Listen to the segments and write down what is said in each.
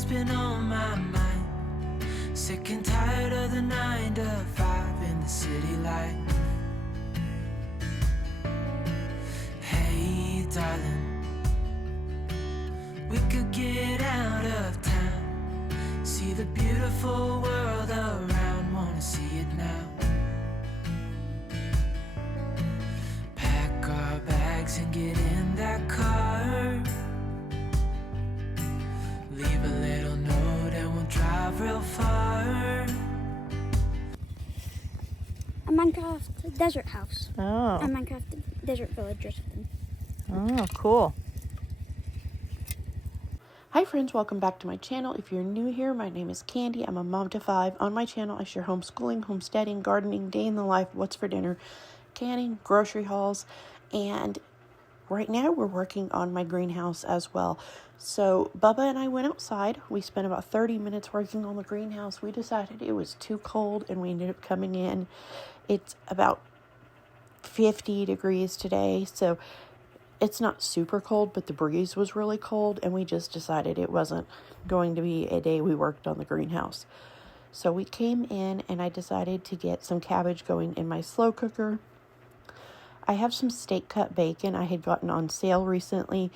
what's been on my mind. Sick and tired of the 9 to 5 in the city light. Hey, darling, we could get out of town, see the beautiful world around, wanna see it now. Pack our bags and get in that car, leave a little note and we'll drive real far. A Minecraft desert house. Oh. A Minecraft desert village or something. Oh, cool. Hi friends, welcome back to my channel. If you're new here, my name is Candi. I'm a mom to 5. On my channel, I share homeschooling, homesteading, gardening, day in the life, what's for dinner, canning, grocery hauls, and right now we're working on my greenhouse as well. So Bubba and I went outside. We spent about 30 minutes working on the greenhouse. We decided it was too cold and we ended up coming in. It's about 50 degrees today, so it's not super cold, but the breeze was really cold, and we just decided it wasn't going to be a day we worked on the greenhouse. So we came in, and I decided to get some cabbage going in my slow cooker. I have some steak cut bacon I had gotten on sale recently,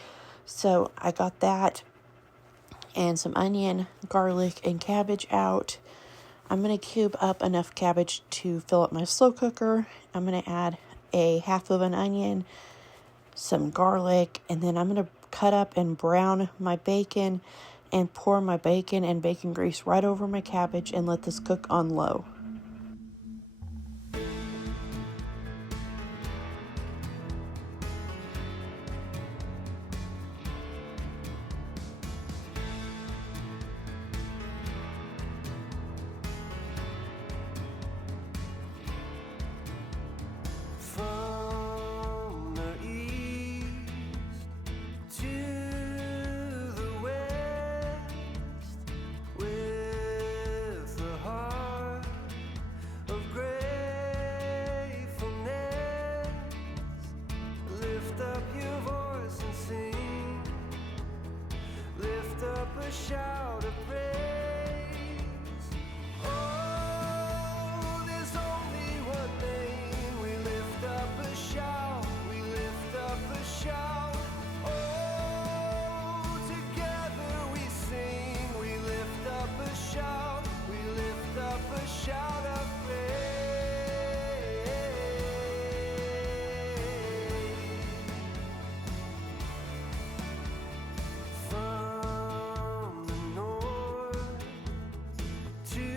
so I got that, and some onion, garlic, and cabbage out. I'm going to cube up enough cabbage to fill up my slow cooker. I'm going to add a half of an onion, some garlic, and then I'm going to cut up and brown my bacon and pour my bacon and bacon grease right over my cabbage and let this cook on low. From the east to the west, with a heart of gratefulness, lift up your voice and sing, lift up a shout of praise. Oh, there's only one name. We lift up a shout, we lift up a shout. Oh, together we sing, we lift up a shout, we lift up a shout of praise. From the north to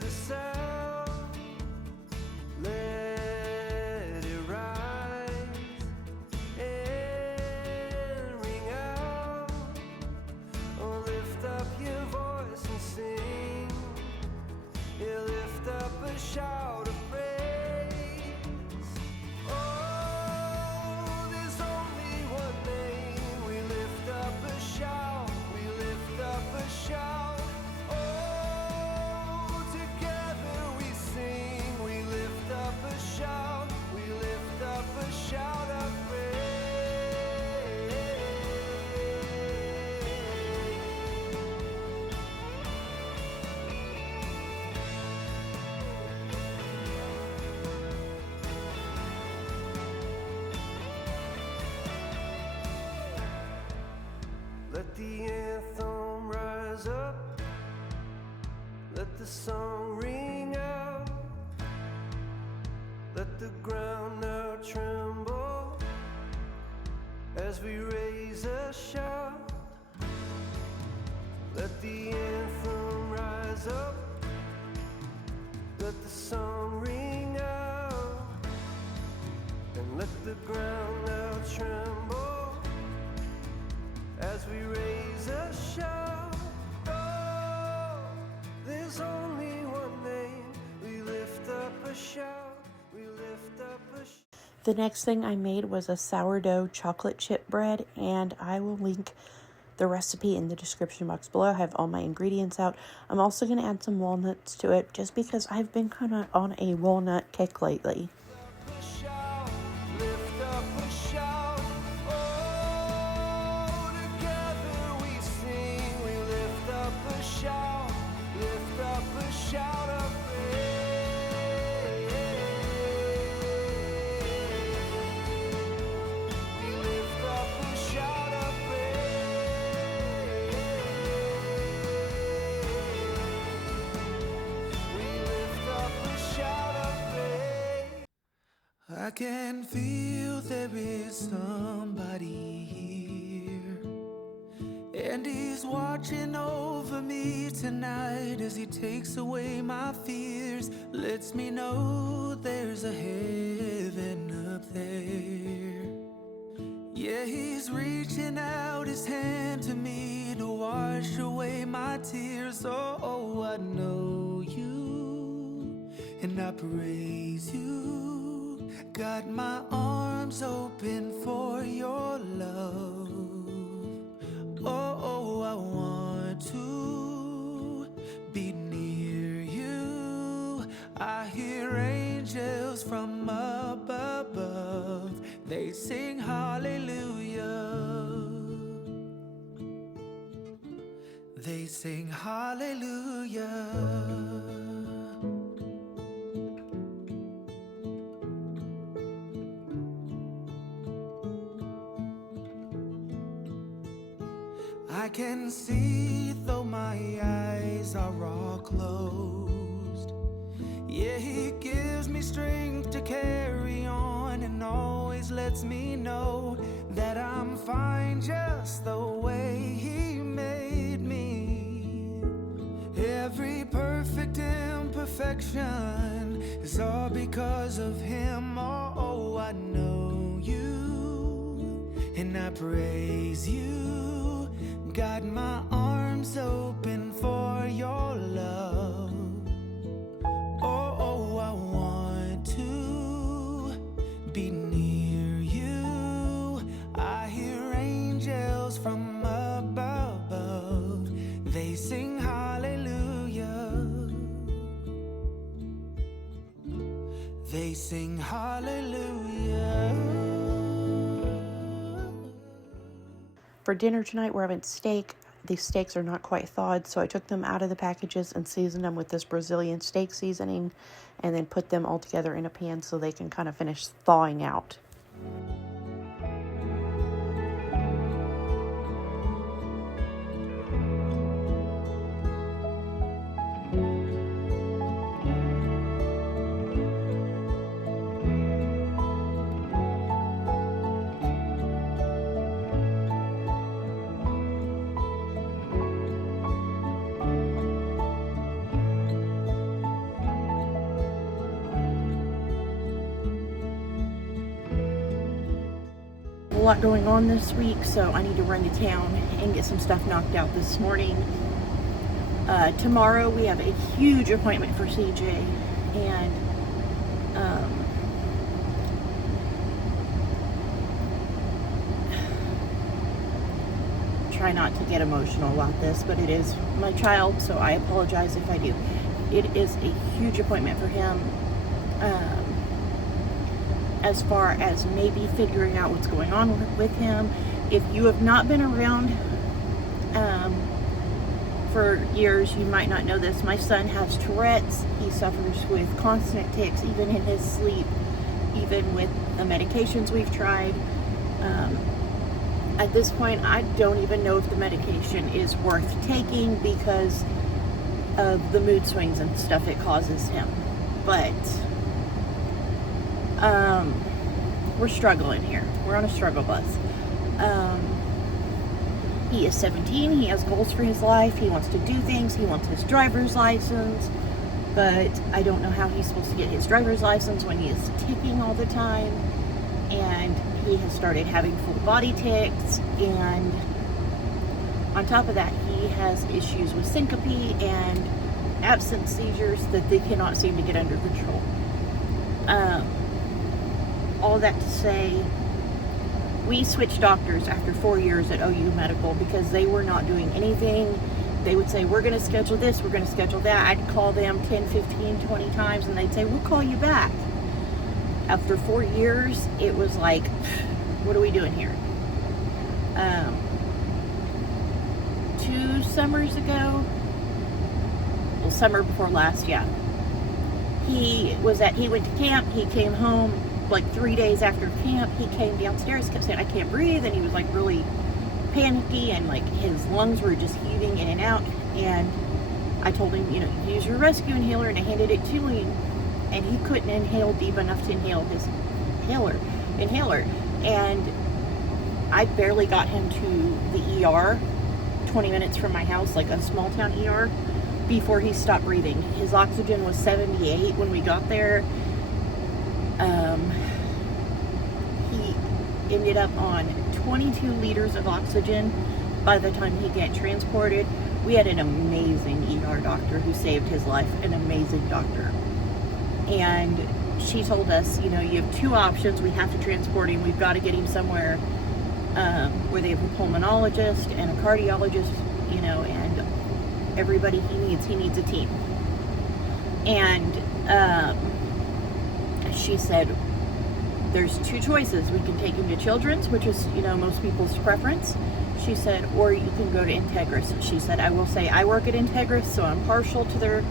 the south, let it rise and ring out. Oh, lift up your voice and sing. Yeah, lift up a shout of praise. Oh, there's only one name. We lift up a shout, we lift up a shout. Oh, together we sing, we lift up a shout, we lift up a shout of praise. Let the anthem rise up, let the song ring out, let the ground now tremble as we raise a shout. Let the anthem rise up, let the song ring out, and let the ground now tremble as we raise a shout. Oh, there's only one name. We lift up a shout, we lift up a shout. The next thing I made was a sourdough chocolate chip bread, and I will link the recipe in the description box below. I have all my ingredients out. I'm also going to add some walnuts to it just because I've been kind of on a walnut kick lately. Lift can feel there is somebody here, and he's watching over me tonight as he takes away my fears, lets me know there's a heaven up there. Yeah, he's reaching out his hand to me to wash away my tears. Oh, I know you, and I praise you. Got my arms open for your love. Oh, I want to be near you. I hear angels from up above. They sing hallelujah. They sing hallelujah. I can see though my eyes are all closed. Yeah, he gives me strength to carry on and always lets me know that I'm fine just the way he made me. Every perfect imperfection is all because of him. Oh, I know you, and I praise you. Got my arms open for your love. Oh, I want to be near you. I hear angels from above. They sing hallelujah. They sing hallelujah. For dinner tonight, we're having steak. These steaks are not quite thawed, so I took them out of the packages and seasoned them with this Brazilian steak seasoning, and then put them all together in a pan so they can kind of finish thawing out. A lot going on this week, so I need to run to town and get some stuff knocked out this morning. Tomorrow we have a huge appointment for CJ, and try not to get emotional about this, but it is my child, so I apologize if I do. It is a huge appointment for him. As far as maybe figuring out what's going on with him. If you have not been around for years, you might not know this. My son has Tourette's. He suffers with constant tics, even in his sleep, even with the medications we've tried. At this point, I don't even know if the medication is worth taking because of the mood swings and stuff it causes him. But we're struggling here. We're on a struggle bus. He is 17. He has goals for his life. He wants to do things. He wants his driver's license. But I don't know how he's supposed to get his driver's license when he is ticking all the time. And he has started having full body tics. And on top of that, he has issues with syncope and absence seizures that they cannot seem to get under control. All that to say, we switched doctors after 4 years at OU Medical because they were not doing anything. They would say, we're going to schedule this, we're going to schedule that. I'd call them 10, 15, 20 times, and they'd say, we'll call you back. After 4 years, it was like, what are we doing here? 2 summers ago, well, summer before last, yeah. He went to camp, he came home, like 3 days after camp, he came downstairs, kept saying, I can't breathe, and he was like really panicky, and like his lungs were just heaving in and out, and I told him, use your rescue inhaler, and I handed it to him, and he couldn't inhale deep enough to inhale inhaler. And I barely got him to the ER, 20 minutes from my house, like a small town ER, before he stopped breathing. His oxygen was 78 when we got there. He ended up on 22 liters of oxygen by the time he got transported. We had an amazing ER doctor who saved his life, an amazing doctor. And she told us, you have two options. We have to transport him. We've got to get him somewhere where they have a pulmonologist and a cardiologist, and everybody he needs a team. And she said, there's two choices. We can take him to Children's, which is, most people's preference. She said, or you can go to Integris. She said, I will say I work at Integris, so I'm partial to their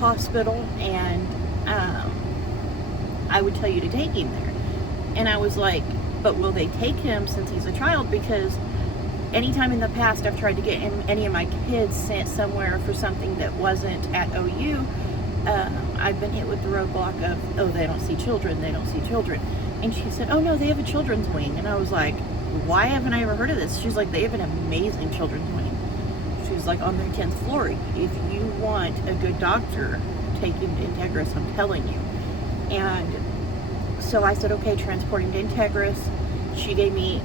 hospital, and I would tell you to take him there. And I was like, but will they take him since he's a child? Because anytime in the past I've tried to get any of my kids sent somewhere for something that wasn't at OU, I've been hit with the roadblock of, oh, they don't see children. And she said, oh no, they have a children's wing. And I was like, why haven't I ever heard of this? She's like, they have an amazing children's wing. She was like, on their 10th floor. If you want a good doctor, take him to Integris, I'm telling you. And so I said, okay, transport him to Integris. She gave me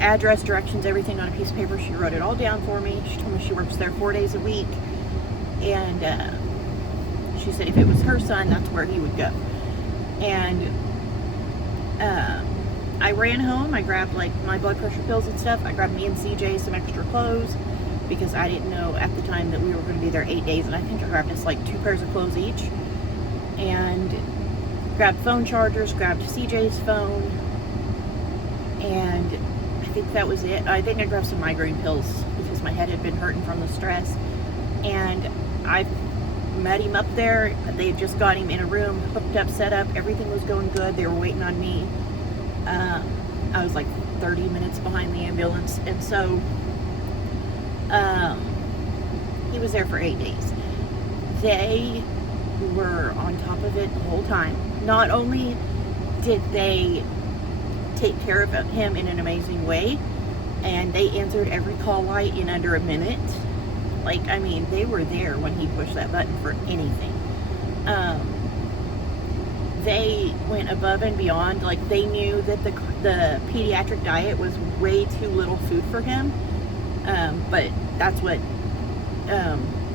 address, directions, everything on a piece of paper. She wrote it all down for me. She told me she works there 4 days a week. And she said if it was her son, that's where he would go. And I ran home. I grabbed like my blood pressure pills and stuff. I grabbed me and CJ some extra clothes because I didn't know at the time that we were going to be there 8 days. And I think I grabbed us like 2 pairs of clothes each. And grabbed phone chargers, grabbed CJ's phone. And I think that was it. I think I grabbed some migraine pills because my head had been hurting from the stress. And I met him up there. They had just got him in a room, hooked up, set up. Everything was going good. They were waiting on me. I was like 30 minutes behind the ambulance. And so he was there for 8 days. They were on top of it the whole time. Not only did they take care of him in an amazing way, and they answered every call light in under a minute. Like, I mean, they were there when he pushed that button for anything. They went above and beyond. Like, they knew that the pediatric diet was way too little food for him. But that's what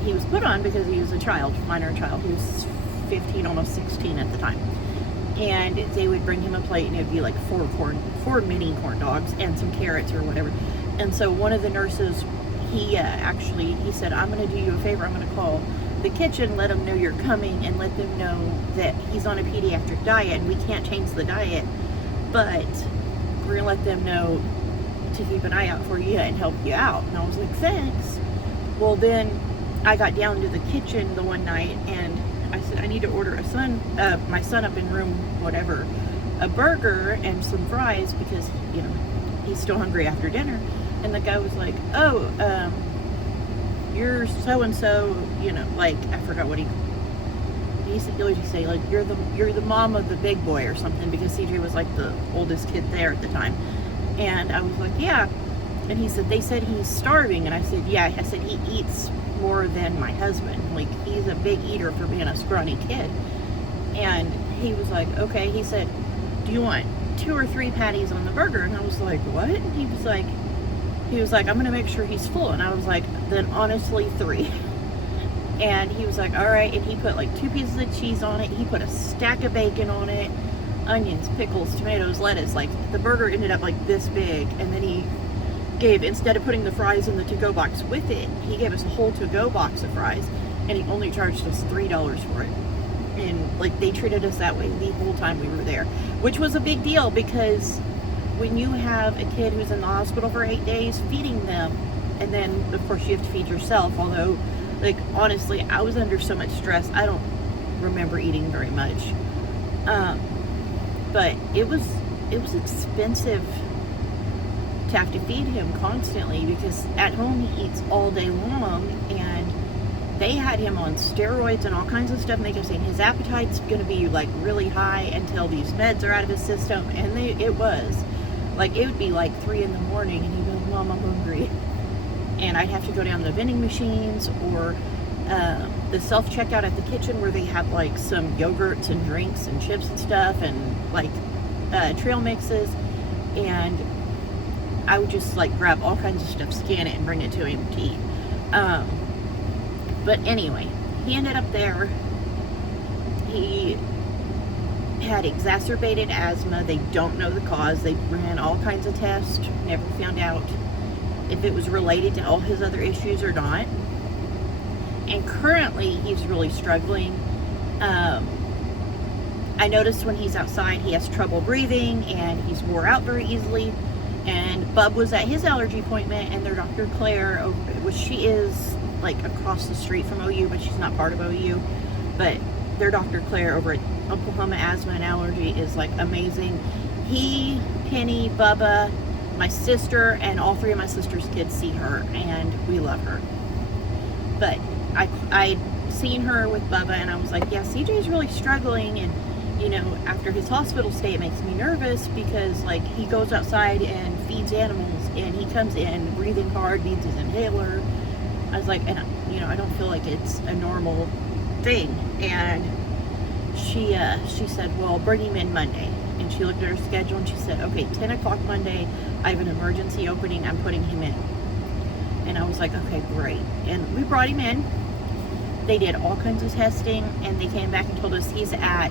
he was put on because he was a child, minor child. He was 15, almost 16 at the time. And they would bring him a plate, and it would be like 4 mini corn dogs and some carrots or whatever. And so one of the nurses, he said, I'm going to do you a favor. I'm going to call the kitchen, let them know you're coming, and let them know that he's on a pediatric diet and we can't change the diet, but we're going to let them know to keep an eye out for you and help you out. And I was like, thanks. Well, then I got down to the kitchen the one night and I said, I need to order my son up in room whatever, a burger and some fries because, he's still hungry after dinner. And the guy was like, oh, you're so-and-so, like, I forgot what he always say, like, you're the mom of the big boy or something, because CJ was like the oldest kid there at the time. And I was like, yeah. And he said, they said he's starving. And I said, yeah. I said, he eats more than my husband. Like, he's a big eater for being a scrawny kid. And he was like, okay. He said, do you want 2 or 3 patties on the burger? And I was like, what? And he was like, I'm going to make sure he's full. And I was like, then honestly, 3. And he was like, all right. And he put like 2 pieces of cheese on it. He put a stack of bacon on it, onions, pickles, tomatoes, lettuce. Like, the burger ended up like this big. And then he gave, instead of putting the fries in the to-go box with it, he gave us a whole to-go box of fries. And he only charged us $3 for it. And like, they treated us that way the whole time we were there, which was a big deal, because when you have a kid who's in the hospital for 8 days, feeding them, and then of course you have to feed yourself, although, like, honestly, I was under so much stress, I don't remember eating very much. But it was expensive to have to feed him constantly, because at home he eats all day long, and they had him on steroids and all kinds of stuff, and they kept saying his appetite's going to be like really high until these meds are out of his system. And it was like, it would be like 3 in the morning and he'd be like, Mom, I'm hungry. And I'd have to go down to the vending machines or the self-checkout at the kitchen where they had like some yogurts and drinks and chips and stuff and like trail mixes, and I would just like grab all kinds of stuff, scan it, and bring it to him to eat. But anyway, he ended up there. He had exacerbated asthma. They don't know the cause. They ran all kinds of tests, never found out if it was related to all his other issues or not. And currently he's really struggling. I noticed when he's outside he has trouble breathing and he's wore out very easily. And Bub was at his allergy appointment, and their Dr. Claire, which she is like across the street from OU, but she's not part of OU, but their Dr. Claire over at Oklahoma Asthma and Allergy is like amazing. He, Penny, Bubba, my sister, and all 3 of my sister's kids see her, and we love her. But I'd seen her with Bubba, and I was like, yeah, CJ's really struggling. And you know, after his hospital stay, it makes me nervous because like he goes outside and feeds animals, and he comes in breathing hard, needs his inhaler. I was like, and you know, I don't feel like it's a normal thing. And she said, well, bring him in Monday. And she looked at her schedule and she said, okay, 10 o'clock Monday, I have an emergency opening, I'm putting him in. And I was like, okay, great. And we brought him in. They did all kinds of testing, and they came back and told us he's at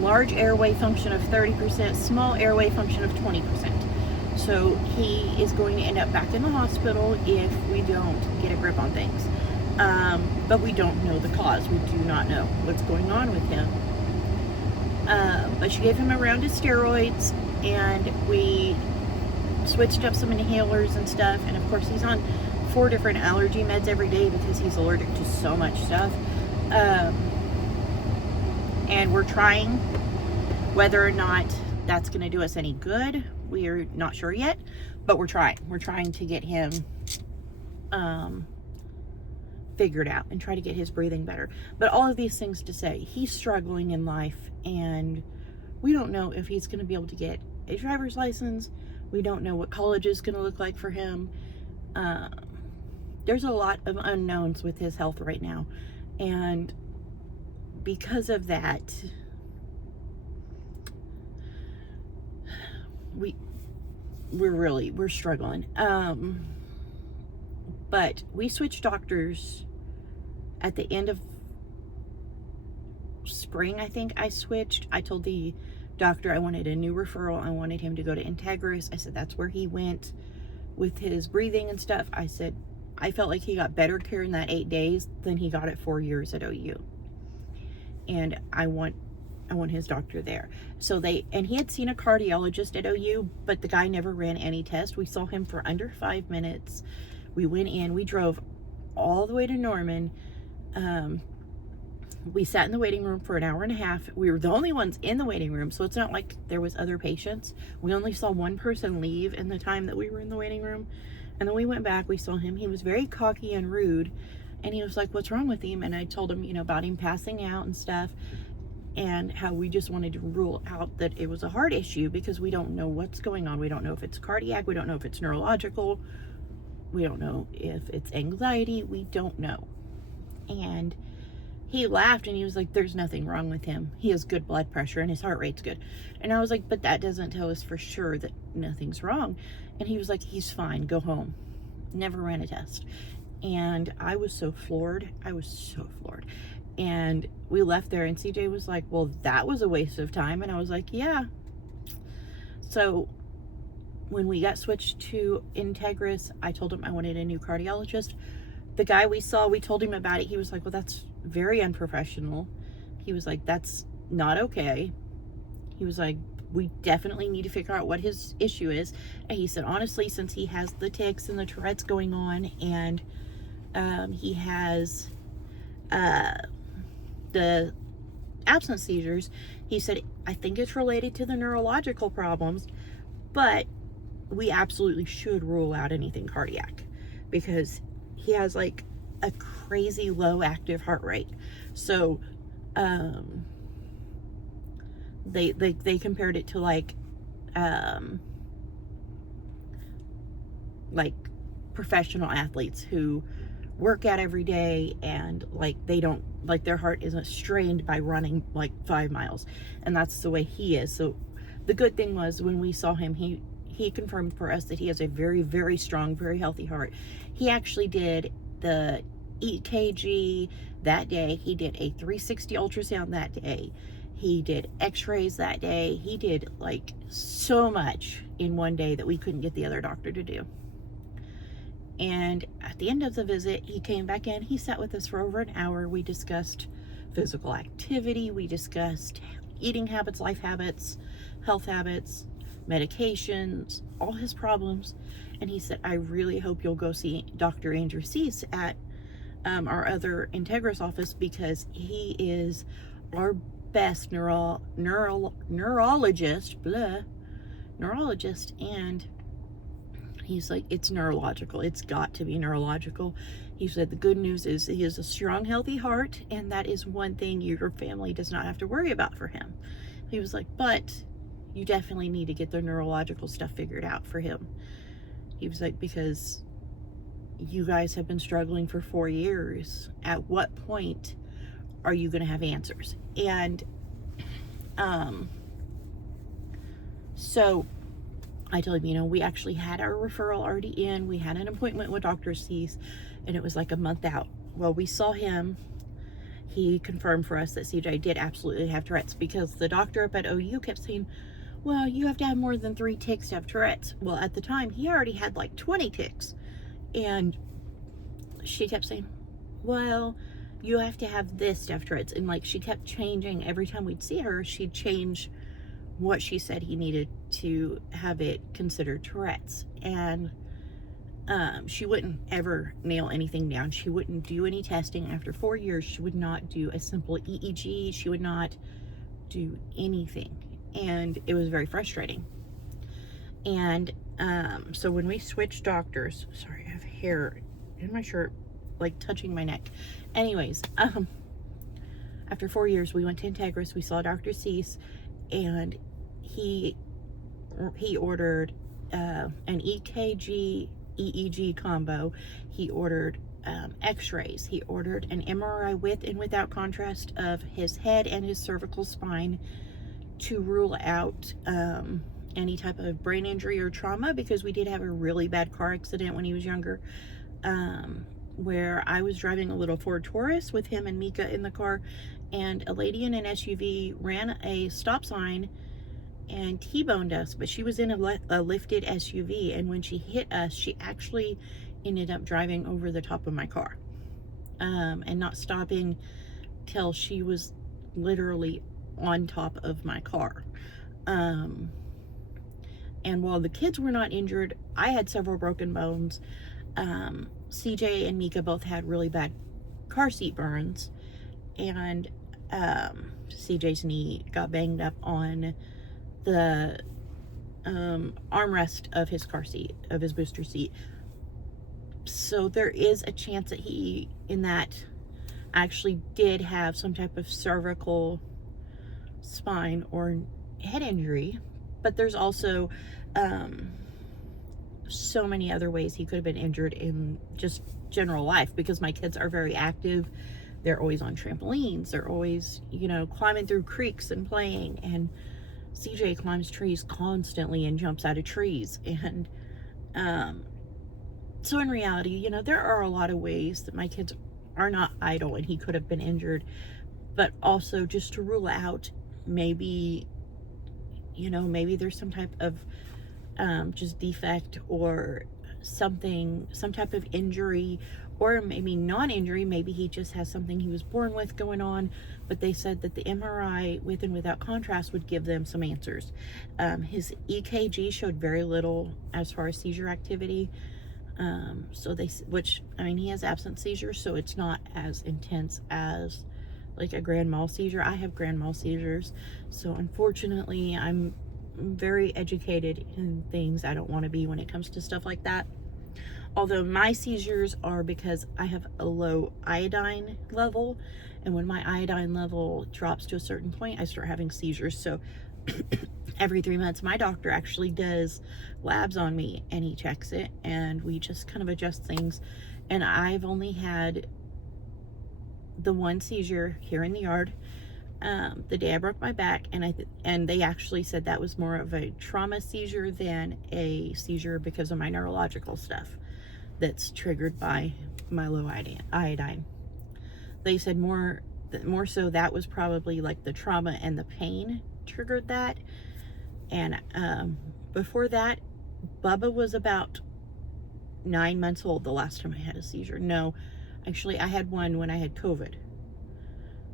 large airway function of 30%, small airway function of 20%. So he is going to end up back in the hospital if we don't get a grip on things. But we don't know the cause. We do not know what's going on with him. But she gave him a round of steroids, and we switched up some inhalers and stuff. And of course he's on 4 different allergy meds every day because he's allergic to so much stuff. And we're trying. Whether or not that's going to do us any good, we're not sure yet, but we're trying. We're trying to get him figured out and try to get his breathing better. But all of these things to say, he's struggling in life, and we don't know if he's going to be able to get a driver's license. We don't know what college is going to look like for him. There's a lot of unknowns with his health right now, and because of that, we're struggling. But we switched doctors at the end of spring. I think I switched. I told the doctor I wanted a new referral. I wanted him to go to Integris. I said that's where he went with his breathing and stuff. I said I felt like he got better care in that 8 days than he got at 4 years at OU. And I want his doctor there. So and he had seen a cardiologist at OU, but the guy never ran any test. We saw him for under 5 minutes. We went in, we drove all the way to Norman. We sat in the waiting room for an hour and a half. We were the only ones in the waiting room, so it's not like there was other patients. We only saw one person leave in the time that we were in the waiting room. And then we went back, we saw him. He was very cocky and rude. And he was like, what's wrong with him? And I told him, you know, about him passing out and stuff, and how we just wanted to rule out that it was a heart issue because we don't know what's going on. We don't know if it's cardiac. We don't know if it's neurological. We don't know if it's anxiety. We don't know. And he laughed and he was like, there's nothing wrong with him. He has good blood pressure and his heart rate's good. And I was like, but that doesn't tell us for sure that nothing's wrong. And he was like, he's fine. Go home. Never ran a test. And I was so floored. I was so floored. And we left there, and CJ was like, well, that was a waste of time. And I was like, yeah. So when we got switched to Integris, I told him I wanted a new cardiologist. The guy we saw, we told him about it. He was like, well, that's very unprofessional. He was like, that's not okay. He was like, we definitely need to figure out what his issue is. And he said, honestly, since he has the tics and the Tourette's going on, and he has the absence seizures, he said, I think it's related to the neurological problems, but we absolutely should rule out anything cardiac, because he has like a crazy low active heart rate. So they compared it to like professional athletes who work out every day, and like they don't, like their heart isn't strained by running like 5 miles, and that's the way he is. So the good thing was, when we saw him, he confirmed for us that he has a very, very strong, very healthy heart. He actually did the EKG that day. He did a 360 ultrasound that day. He did x-rays that day. He did like so much in one day that we couldn't get the other doctor to do. And at the end of the visit, he came back in. He sat with us for over an hour. We discussed physical activity. We discussed eating habits, life habits, health habits, medications, all his problems. And he said, I really hope you'll go see Dr. Andrew Sept at our other Integris office, because he is our best neurologist, and he's like, it's neurological. It's got to be neurological. He said the good news is he has a strong, healthy heart, and that is one thing your family does not have to worry about for him. He was like, but you definitely need to get the neurological stuff figured out for him. He was like, because you guys have been struggling for 4 years. At what point are you going to have answers? And so I told him, we actually had our referral already in. We had an appointment with Dr. Sept, and it was like a month out. Well, we saw him. He confirmed for us that CJ did absolutely have Tourette's, because the doctor up at OU kept saying, well, you have to have more than 3 tics to have Tourette's. Well, at the time, he already had like 20 tics. And she kept saying, well, you have to have this to have Tourette's. And like, she kept changing. Every time we'd see her, she'd change what she said he needed to have it considered Tourette's. And she wouldn't ever nail anything down. She wouldn't do any testing. After 4 years, she would not do a simple EEG. She would not do anything. And it was very frustrating. And so when we switched doctors, sorry, I have hair in my shirt like touching my neck. Anyways, after 4 years, we went to Integris. We saw Dr. Sept, and he ordered an EKG EEG combo. He ordered x-rays. He ordered an MRI with and without contrast of his head and his cervical spine to rule out any type of brain injury or trauma, because we did have a really bad car accident when he was younger, where I was driving a little Ford Taurus with him and Mika in the car, and a lady in an SUV ran a stop sign and T-boned us, but she was in a lifted SUV, and when she hit us, she actually ended up driving over the top of my car, and not stopping till she was literally on top of my car. And while the kids were not injured, I had several broken bones. CJ and Mika both had really bad car seat burns, and CJ's knee got banged up on the armrest of his car seat, of his booster seat. So there is a chance that he, in that, actually did have some type of cervical, spine, or head injury. But there's also so many other ways he could have been injured in just general life, because my kids are very active. They're always on trampolines. They're always, climbing through creeks and playing. And CJ climbs trees constantly and jumps out of trees. And so in reality, there are a lot of ways that my kids are not idle and he could have been injured. But also, just to rule out, maybe there's some type of just defect or something, some type of injury, or maybe non-injury. Maybe he just has something he was born with going on, but they said that the MRI with and without contrast would give them some answers. His EKG showed very little as far as seizure activity. He has absent seizures, so it's not as intense as like a grand mal seizure. I have grand mal seizures, so unfortunately I'm very educated in things I don't want to be when it comes to stuff like that. Although my seizures are because I have a low iodine level, and when my iodine level drops to a certain point, I start having seizures. So every 3 months, my doctor actually does labs on me, and he checks it, and we just kind of adjust things. And I've only had the one seizure here in the yard, the day I broke my back, and they actually said that was more of a trauma seizure than a seizure because of my neurological stuff that's triggered by my low iodine. They said more so that was probably like the trauma and the pain triggered that. And before that, Bubba was about 9 months old the last time I had a seizure. No, actually I had one when I had COVID.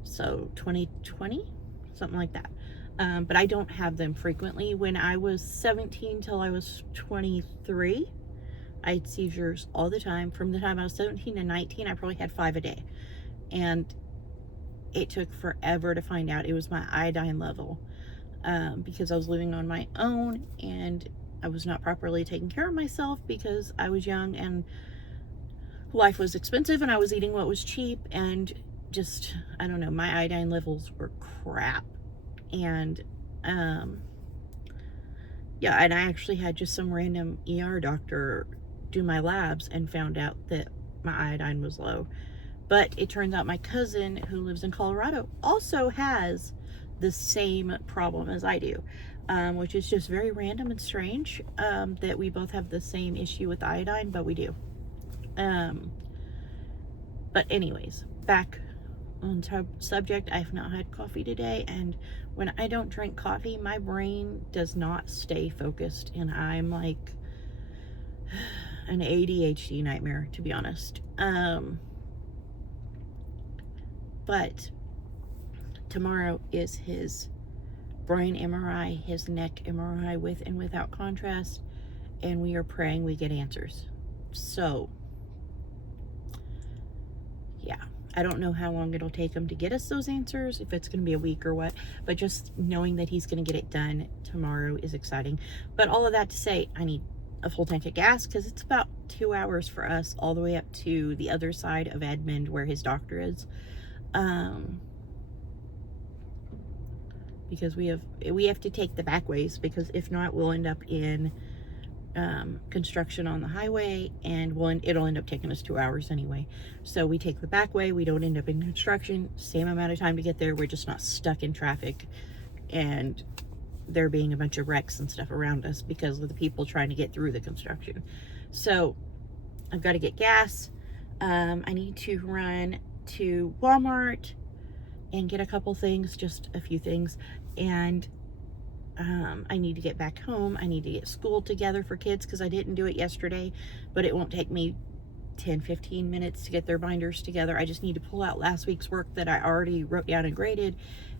So 2020, something like that. But I don't have them frequently. When I was 17 till I was 23, I had seizures all the time. From the time I was 17 to 19, I probably had 5 a day. And it took forever to find out it was my iodine level, because I was living on my own and I was not properly taking care of myself because I was young and life was expensive and I was eating what was cheap, and just, I don't know, my iodine levels were crap. And yeah, and I actually had just some random ER doctor do my labs and found out that my iodine was low. But it turns out my cousin who lives in Colorado also has the same problem as I do, which is just very random and strange, that we both have the same issue with iodine, but we do. But anyways, back on subject, I have not had coffee today, and when I don't drink coffee, my brain does not stay focused, and I'm like an ADHD nightmare, to be honest. But tomorrow is his brain MRI, his neck MRI with and without contrast, and we are praying we get answers. So yeah, I don't know how long it'll take him to get us those answers, if it's going to be a week or what, but just knowing that he's going to get it done tomorrow is exciting. But all of that to say, I need a full tank of gas because it's about 2 hours for us all the way up to the other side of Edmond where his doctor is. Because we have to take the back ways, because if not, we'll end up in construction on the highway, and it'll end up taking us 2 hours anyway. So we take the back way, we don't end up in construction, same amount of time to get there, we're just not stuck in traffic and there being a bunch of wrecks and stuff around us because of the people trying to get through the construction. So I've got to get gas. I need to run to Walmart and get a couple things, just a few things, and I need to get back home. I need to get school together for kids because I didn't do it yesterday, but it won't take me 10-15 minutes to get their binders together. I just need to pull out last week's work that I already wrote down and graded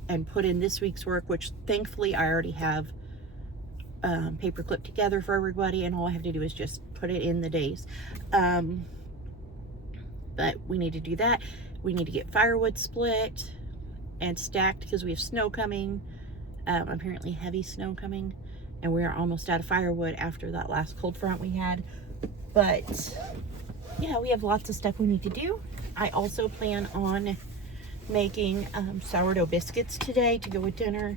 and put in this week's work, which thankfully I already have paper clipped together for everybody, and all I have to do is just put it in the days. But we need to do that. We need to get firewood split and stacked because we have snow coming, apparently heavy snow coming, and we are almost out of firewood after that last cold front we had. But yeah, we have lots of stuff we need to do. I also plan on making sourdough biscuits today to go with dinner.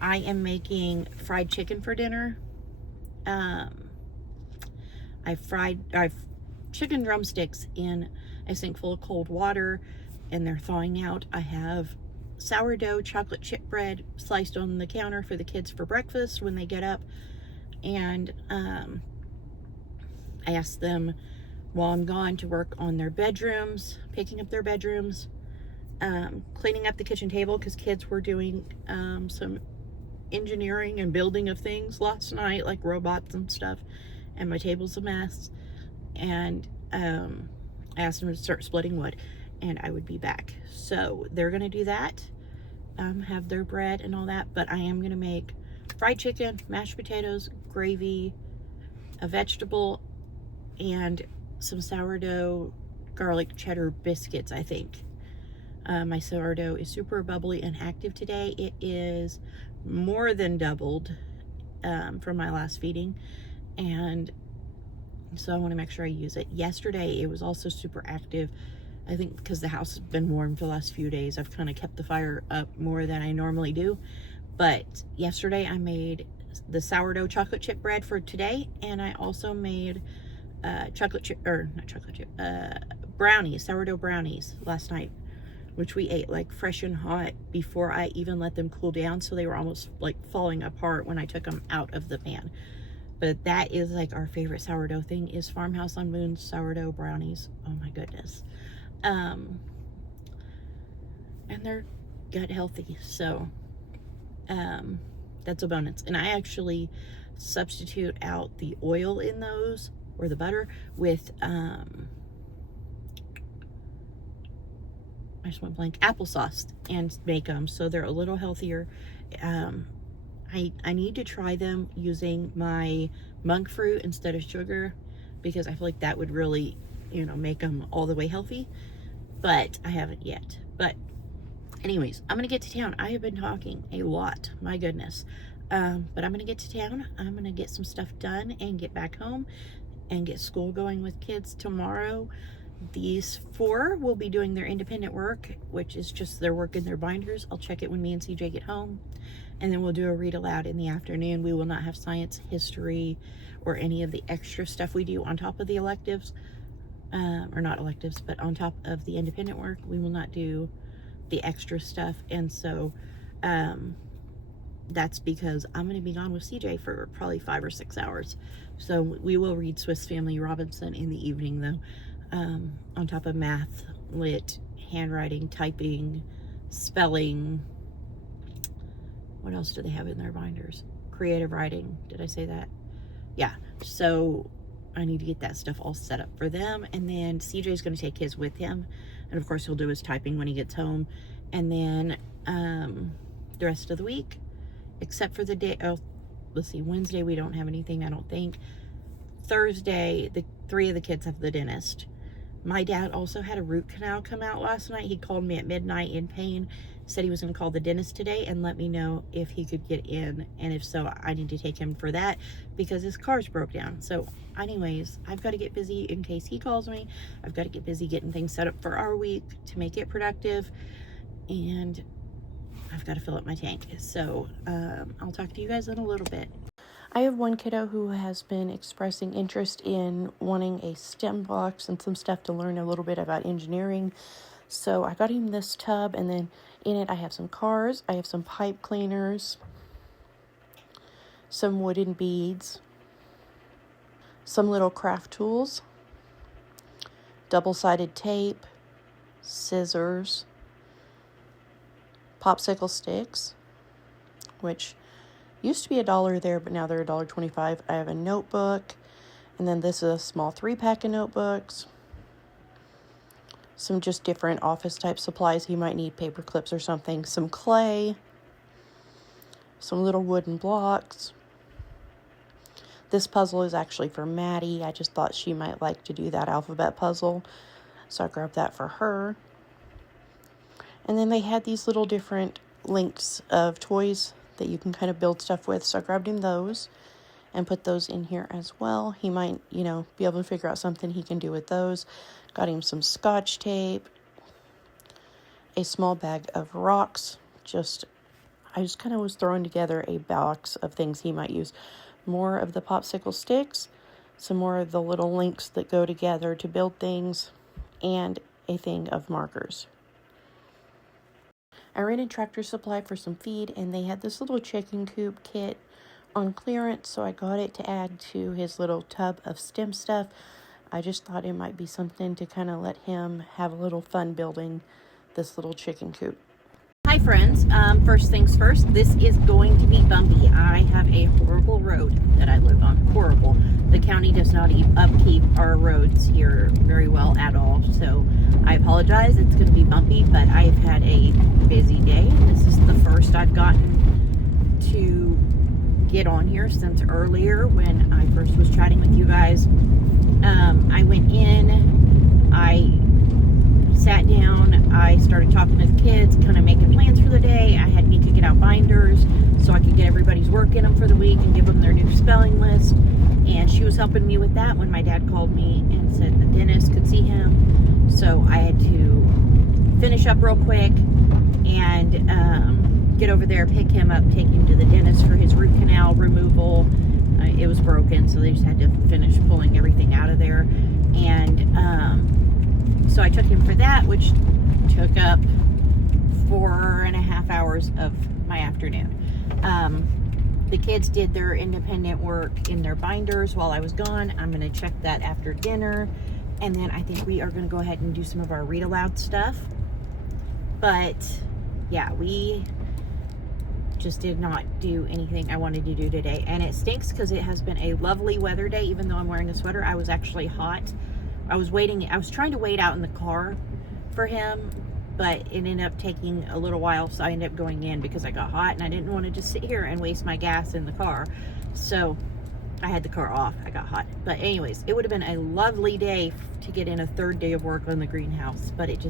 I am making fried chicken for dinner. I've chicken drumsticks in a sink full of cold water, and they're thawing out. I have sourdough chocolate chip bread sliced on the counter for the kids for breakfast when they get up. And I asked them while I'm gone to work on their bedrooms, picking up their bedrooms, cleaning up the kitchen table because kids were doing some engineering and building of things last night, like robots and stuff, and my table's a mess. And I asked them to start splitting wood, and I would be back. So they're gonna do that, have their bread and all that, but I am gonna make fried chicken, mashed potatoes, gravy, a vegetable, and some sourdough garlic cheddar biscuits, I think. My sourdough is super bubbly and active today. It is more than doubled from my last feeding, and So I want to make sure I use it. Yesterday, it was also super active. I think because the house has been warm for the last few days, I've kind of kept the fire up more than I normally do. But yesterday I made the sourdough chocolate chip bread for today, and I also made brownies, sourdough brownies last night, which we ate like fresh and hot before I even let them cool down. So they were almost like falling apart when I took them out of the pan. But that is like our favorite sourdough thing, is Farmhouse on Moon's sourdough brownies. Oh my goodness. And they're gut healthy, so that's a bonus. And I actually substitute out the oil in those, or the butter, with I just went blank, applesauce, and make them so they're a little healthier. I need to try them using my monk fruit instead of sugar, because I feel like that would really, you know, make them all the way healthy, but I haven't yet. But anyways, I'm gonna get to town. I have been talking a lot, my goodness. But I'm gonna get to town. I'm gonna get some stuff done and get back home and get school going with kids tomorrow. These 4 will be doing their independent work, which is just their work in their binders. I'll check it when me and CJ get home, and then we'll do a read aloud in the afternoon. We will not have science, history, or any of the extra stuff we do on top of the electives, or not electives, but on top of the independent work. We will not do the extra stuff, and so that's because I'm going to be gone with CJ for probably 5 or 6 hours. So we will read Swiss Family Robinson in the evening, though, on top of math, lit, handwriting, typing, spelling. What else do they have in their binders? Creative writing. Did I say that? Yeah. So I need to get that stuff all set up for them. And then CJ's going to take his with him. And of course, he'll do his typing when he gets home. And then the rest of the week, except for the day, oh, let's see, Wednesday we don't have anything, I don't think. Thursday, the 3 of the kids have the dentist. My dad also had a root canal come out last night. He called me at midnight in pain, said he was going to call the dentist today and let me know if he could get in, and if so, I need to take him for that because his car's broke down. So anyways, I've got to get busy in case he calls me. I've got to get busy getting things set up for our week to make it productive, and I've got to fill up my tank. So I'll talk to you guys in a little bit. I have one kiddo who has been expressing interest in wanting a STEM box and some stuff to learn a little bit about engineering. So I got him this tub, and then in it I have some cars, I have some pipe cleaners, some wooden beads, some little craft tools, double-sided tape, scissors, popsicle sticks, which used to be $1 there, but now they're $1.25. I have a notebook, and then this is a small 3-pack of notebooks. Some just different office type supplies he might need, paper clips or something. Some clay, some little wooden blocks. This puzzle is actually for Maddie. I just thought she might like to do that alphabet puzzle, so I grabbed that for her. And then they had these little different links of toys that you can kind of build stuff with, so I grabbed him those and put those in here as well. He might, you know, be able to figure out something he can do with those. Got him some Scotch tape, a small bag of rocks. I just kind of was throwing together a box of things he might use. More of the popsicle sticks, some more of the little links that go together to build things, and a thing of markers. I rented Tractor Supply for some feed, and they had this little chicken coop kit on clearance, so I got it to add to his little tub of STEM stuff. I just thought it might be something to kind of let him have a little fun building this little chicken coop. Hi friends, first things first, this is going to be bumpy. I have a horrible road that I live on, horrible. The county does not upkeep our roads here very well at all, so I apologize, it's going to be bumpy, but I've had a busy day. This is the first I've gotten to get on here since earlier when I first was chatting with you guys. I went in, I sat down, I started talking to the kids, kind of making plans for the day. I had Mika get out binders so I could get everybody's work in them for the week and give them their new spelling list. And she was helping me with that when my dad called me and said the dentist could see him. So I had to finish up real quick and get over there, pick him up, take him to the dentist for his root canal removal. It was broken, so they just had to finish pulling everything out of there. And so I took him for that, which took up 4.5 hours of my afternoon. The kids did their independent work in their binders while I was gone. I'm going to check that after dinner. And then I think we are going to go ahead and do some of our read aloud stuff. But yeah, we just did not do anything I wanted to do today. And it stinks because it has been a lovely weather day. Even though I'm wearing a sweater, I was actually hot. I was trying to wait out in the car for him, but it ended up taking a little while, so I ended up going in because I got hot and I didn't want to just sit here and waste my gas in the car. So I had the car off. I got hot. But anyways, it would have been a lovely day to get in a third day of work on the greenhouse, but it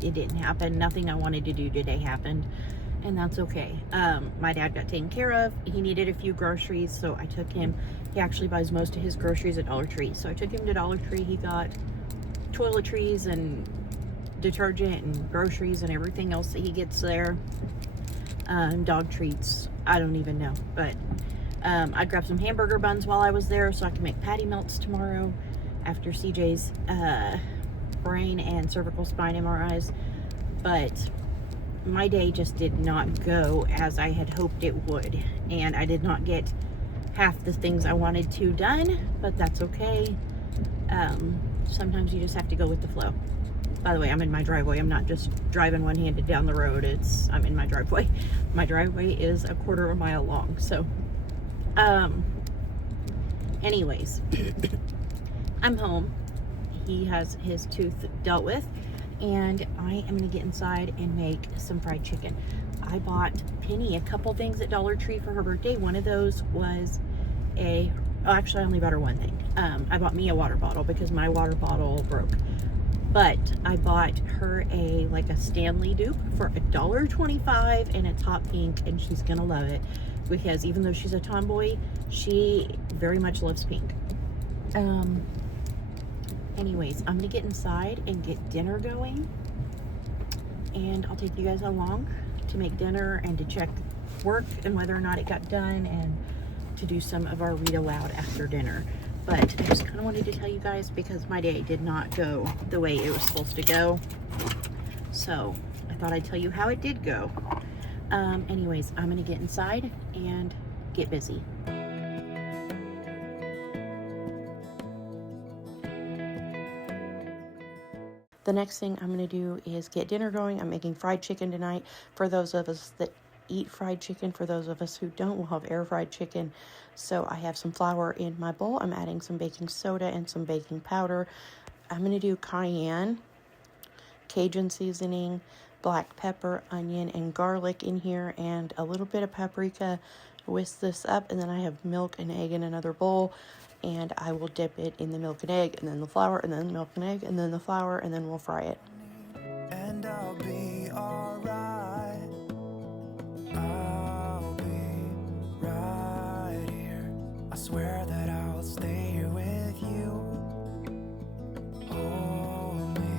didn't happen. Nothing I wanted to do today happened, and that's okay. My dad got taken care of. He needed a few groceries, so I took him. He actually buys most of his groceries at Dollar Tree, so I took him to Dollar Tree. He got toiletries and detergent and groceries and everything else that he gets there. Dog treats, I don't even know, but I grabbed some hamburger buns while I was there so I can make patty melts tomorrow after CJ's brain and cervical spine MRIs. But my day just did not go as I had hoped it would, and I did not get half the things I wanted to done, but that's okay. Sometimes you just have to go with the flow. By the way, I'm in my driveway. I'm not just driving one-handed down the road. I'm in my driveway. My driveway is a 1/4 mile long. So, anyways, I'm home. He has his tooth dealt with, and I am going to get inside and make some fried chicken. I bought Penny a couple things at Dollar Tree for her birthday. One of those was actually I only bought her one thing. I bought me a water bottle because my water bottle broke. But I bought her a Stanley dupe for $1.25, and it's hot pink, and she's gonna love it because even though she's a tomboy, she very much loves pink. Anyways, I'm gonna get inside and get dinner going, and I'll take you guys along to make dinner and to check work and whether or not it got done, and to do some of our read aloud after dinner. But I just kind of wanted to tell you guys because my day did not go the way it was supposed to go. So I thought I'd tell you how it did go. Anyways, I'm going to get inside and get busy. The next thing I'm going to do is get dinner going. I'm making fried chicken tonight. For those of us that eat fried chicken, for those of us who don't, we'll have air fried chicken. So I have some flour in my bowl. I'm adding some baking soda and some baking powder. I'm going to do cayenne, Cajun seasoning, black pepper, onion, and garlic in here, and a little bit of paprika. Whisk this up, and then I have milk and egg in another bowl, and I will dip it in the milk and egg, and then the flour, and then the milk and egg, and then the flour, and then we'll fry it. And I'll be alright. I'll be right here. I swear that I'll stay here with you. Hold me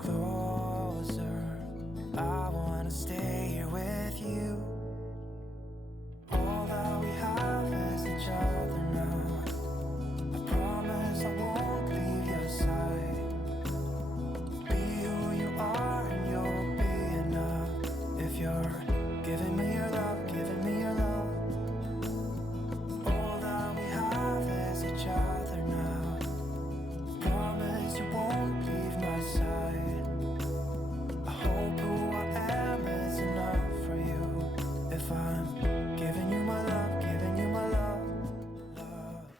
closer. I wanna stay here with you. All that we have is each other now. I promise I won't leave your side. Be who you are and you'll be enough. If you're giving me your love, giving me your love. All that we have is each other now. Promise you won't leave my side. I hope who I am is enough for you. If I'm giving you my love, giving you my love.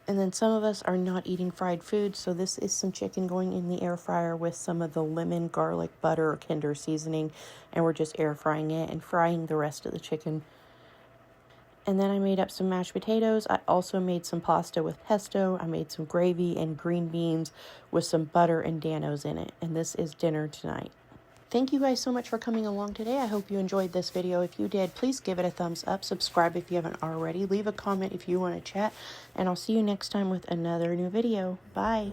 And then some of us are not eating fried food, so this is some chicken going in the air fryer with some of the lemon, garlic, butter, or Kinder seasoning, and we're just air frying it and frying the rest of the chicken. And then I made up some mashed potatoes. I also made some pasta with pesto. I made some gravy and green beans with some butter and Danos in it, and this is dinner tonight. Thank you guys so much for coming along today. I hope you enjoyed this video. If you did, please give it a thumbs up. Subscribe if you haven't already. Leave a comment if you want to chat. And I'll see you next time with another new video. Bye.